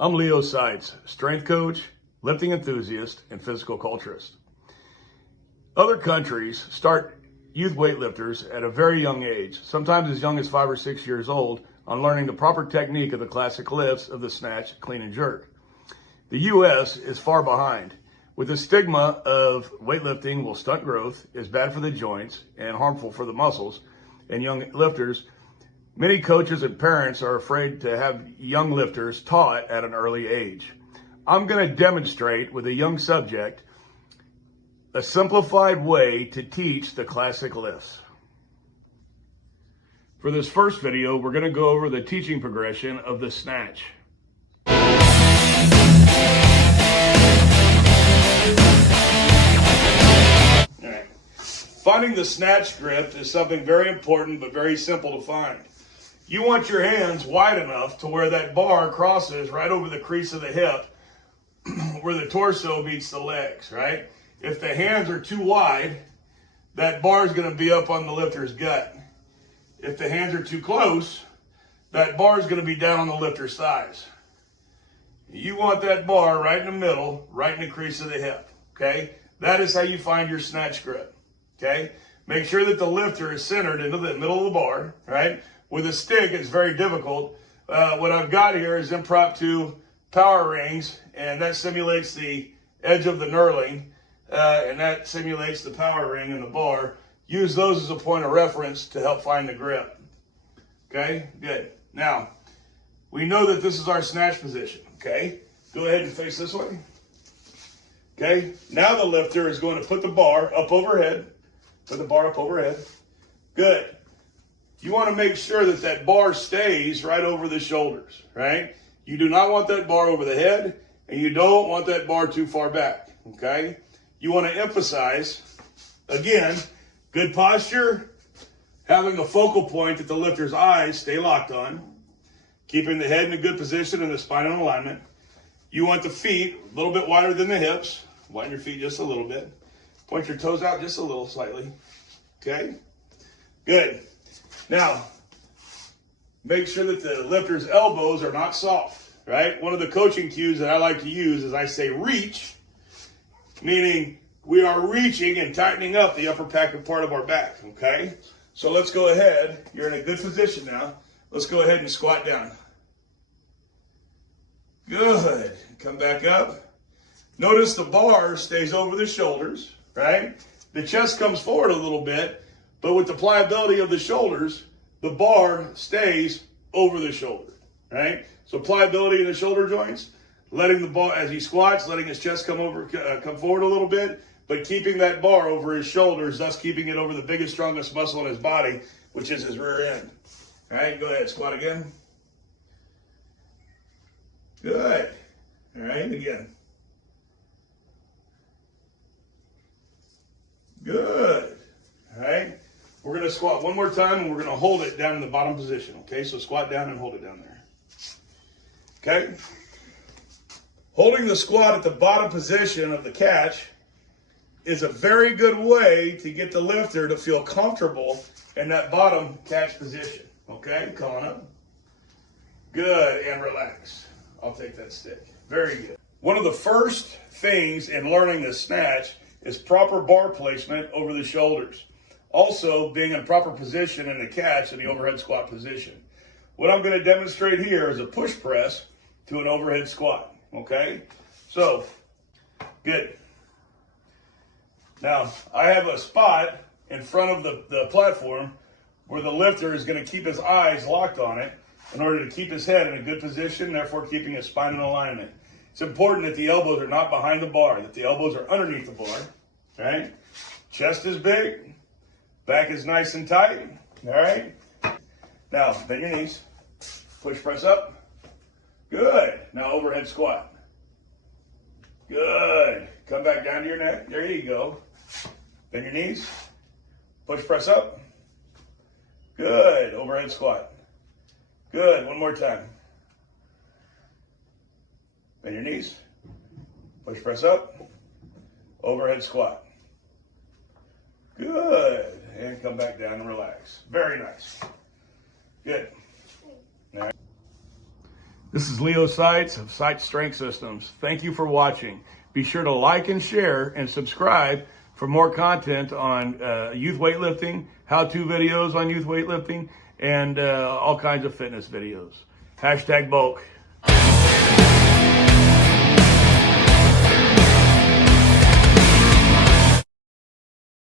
I'm Leo Seitz, strength coach, lifting enthusiast, and physical culturist. Other countries start youth weightlifters at a very young age, sometimes as young as 5 or 6 years old, on learning the proper technique of the classic lifts of the snatch, clean, and jerk. The U.S. is far behind, with the stigma of weightlifting will stunt growth, is bad for the joints, and harmful for the muscles, and young lifters. Many coaches and parents are afraid to have young lifters taught at an early age. I'm going to demonstrate with a young subject a simplified way to teach the classic lifts. For this first video, we're going to go over the teaching progression of the snatch. All right. Finding the snatch grip is something very important but very simple to find. You want your hands wide enough to where that bar crosses right over the crease of the hip where the torso meets the legs, right? If the hands are too wide, that bar is going to be up on the lifter's gut. If the hands are too close, that bar is going to be down on the lifter's thighs. You want that bar right in the middle, right in the crease of the hip, okay? That is how you find your snatch grip, okay? Make sure that the lifter is centered into the middle of the bar, right? With a stick, it's very difficult. What I've got here is impromptu power rings, and that simulates the edge of the knurling, and that simulates the power ring in the bar. Use those as a point of reference to help find the grip. Okay, good. Now, we know that this is our snatch position, okay? Go ahead and face this way. Okay, now the lifter is going to put the bar up overhead. Put the bar up overhead. Good. You want to make sure that that bar stays right over the shoulders, right? You do not want that bar over the head, and you don't want that bar too far back, okay? You want to emphasize, again, good posture, having a focal point that the lifter's eyes stay locked on, keeping the head in a good position and the spine in alignment. You want the feet a little bit wider than the hips. Widen your feet just a little bit. Point your toes out just a little slightly, okay? Good. Now, make sure that the lifter's elbows are not soft, right? One of the coaching cues that I like to use is I say reach, meaning we are reaching and tightening up the upper part of our back, okay? So let's go ahead. You're in a good position now. Let's go ahead and squat down. Good. Come back up. Notice the bar stays over the shoulders, right? The chest comes forward a little bit, but with the pliability of the shoulders, the bar stays over the shoulder, right? So pliability in the shoulder joints, letting the bar, as he squats, letting his chest come forward a little bit, but keeping that bar over his shoulders, thus keeping it over the biggest, strongest muscle in his body, which is his rear end. All right, go ahead, squat again. Good. All right, again. Good. All right. We're going to squat one more time, and we're going to hold it down in the bottom position, okay? So squat down and hold it down there. Okay? Holding the squat at the bottom position of the catch is a very good way to get the lifter to feel comfortable in that bottom catch position, okay? Come on up. Good, and relax. I'll take that stick. Very good. One of the first things in learning the snatch is proper bar placement over the shoulders. Also, being in proper position in the catch in the overhead squat position. What I'm going to demonstrate here is a push press to an overhead squat, okay? So, good. Now, I have a spot in front of the platform where the lifter is going to keep his eyes locked on it in order to keep his head in a good position, therefore keeping his spine in alignment. It's important that the elbows are not behind the bar, that the elbows are underneath the bar, right? Chest is big. Back is nice and tight, all right? Now, bend your knees. Push, press up. Good. Now, overhead squat. Good. Come back down to your neck. There you go. Bend your knees. Push, press up. Good. Overhead squat. Good. One more time. Bend your knees. Push, press up. Overhead squat. Good. And come back down and relax. Very nice. Good. All right. This is Leo Seitz of Seitz Strength Systems. Thank you for watching. Be sure to like and share and subscribe for more content on youth weightlifting, how-to videos on youth weightlifting, and all kinds of fitness videos. #bulk.